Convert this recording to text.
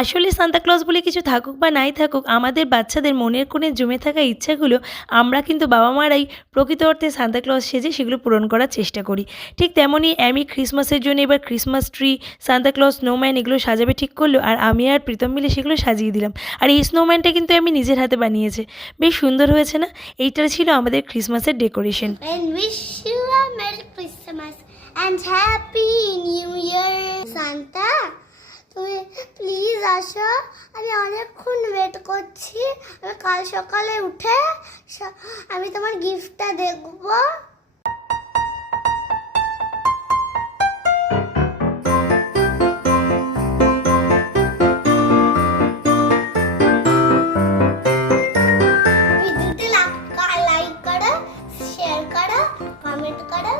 আসলে সান্তাক্লজ বলে কিছু থাকুক বা নাই থাকুক আমাদের বাচ্চাদের মনের কোণে জমে থাকা ইচ্ছাগুলো আমরা কিন্তু বাবা মারাই প্রকৃত অর্থে সান্তাক্লজ সেজে সেগুলো পূরণ করার চেষ্টা করি। ঠিক তেমনই আমি ক্রিসমাসের জন্য এবার ক্রিসমাস ট্রি সান্তাক্লজ স্নোম্যান এগুলো সাজাবে ঠিক করল আর আমি আর প্রীতম মিলে সেগুলো সাজিয়ে দিলাম। আর এই স্নোম্যানটা কিন্তু আমি নিজের হাতে বানিয়েছে। বেশ সুন্দর হয়েছে না? এইটা ছিল আমাদের ক্রিসমাসের decoration. And Happy New Year. Santa, তুমি প্লিজ আসো। আমি অনেকক্ষণ ওয়েট করছি। আমি কাল সকালে উঠে আমি তোমার গিফটটা দেখব। কমেন্ট করো